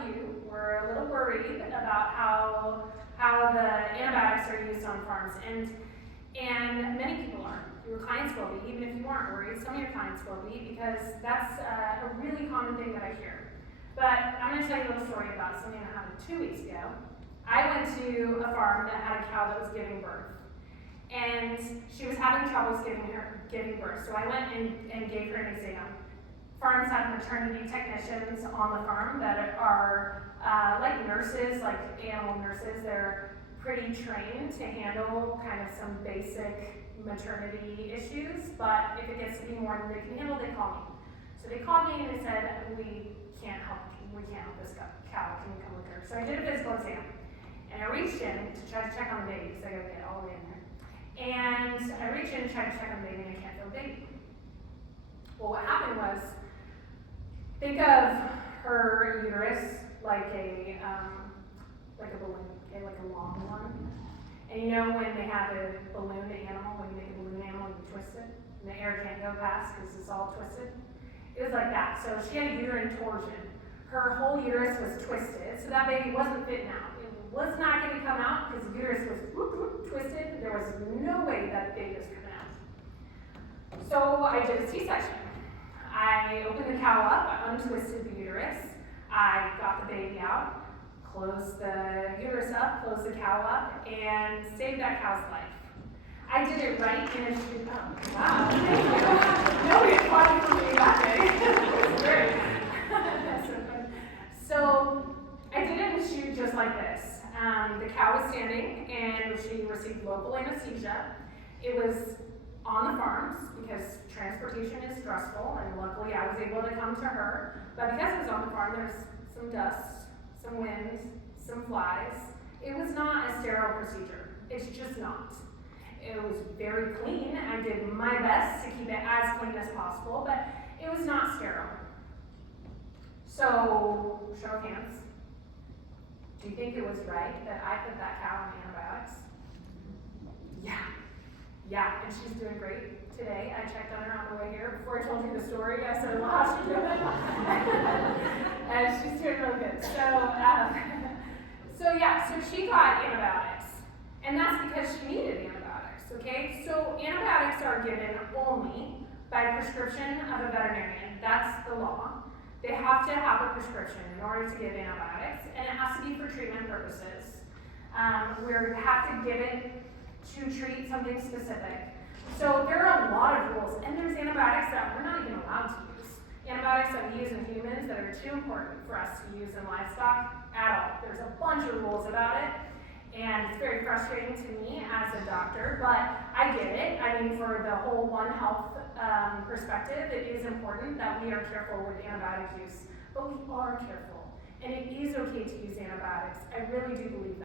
like you, were a little worried about how the antibiotics are used on farms, and many people are. Your clients will be, even if you aren't worried, some of your clients will be, because that's a really common thing that I hear. But I'm going to tell you a little story about something that happened 2 weeks ago. I went to a farm that had a cow that was giving birth, and she was having troubles giving birth, so I went and gave her an exam. Farms have maternity technicians on the farm that are like nurses, like animal nurses. They're pretty trained to handle kind of some basic maternity issues, but if it gets to be more than they can handle, they call me. So they called me and they said, we can't help this cow, can you come with her? So I did a physical exam, and I reached in to try to check on the baby, because I gotta get all the way in there. And I reached in to try to check on the baby, and I can't feel the baby. Well, what happened was, think of her uterus like a balloon, okay, like a long one. And you know when they have a balloon animal, when you make a balloon animal and you twist it, and the air can't go past because it's all twisted? It was like that. So she had a uterine torsion. Her whole uterus was twisted, so that baby wasn't fitting out. It was not going to come out because the uterus was twisted. There was no way that baby was coming out. So I did a C-section. I opened the cow up, I untwisted the uterus, I got the baby out, closed the uterus up, closed the cow up, and saved that cow's life. I did it right in a shoot. Oh, wow, thank you. Nobody applauded for me that day. It was great. That's so fun. So I did it in a shoot just like this. The cow was standing, and she received local anesthesia. It was on the farms, because transportation is stressful, and luckily I was able to come to her. But because it was on the farm, there's some dust, some wind, some flies. It was not a sterile procedure. It's just not. It was very clean. I did my best to keep it as clean as possible, but it was not sterile. So, show of hands. Do you think it was right that I put that cow on antibiotics? Yeah, and she's doing great today. I checked on her on the way here. Before I told you the story, I said, well, how's she doing? And she's doing real good. So she got antibiotics. And that's because she needed antibiotics, okay? So antibiotics are given only by prescription of a veterinarian. That's the law. They have to have a prescription in order to give antibiotics, and it has to be for treatment purposes. We have to give it to treat something specific. So there are a lot of rules, and there's antibiotics that we're not even allowed to use. Antibiotics that we use in humans that are too important for us to use in livestock at all. There's a bunch of rules about it, and it's very frustrating to me as a doctor, but I get it. I mean, for the whole One Health perspective, it is important that we are careful with antibiotic use, but we are careful, and it is okay to use antibiotics. I really do believe that.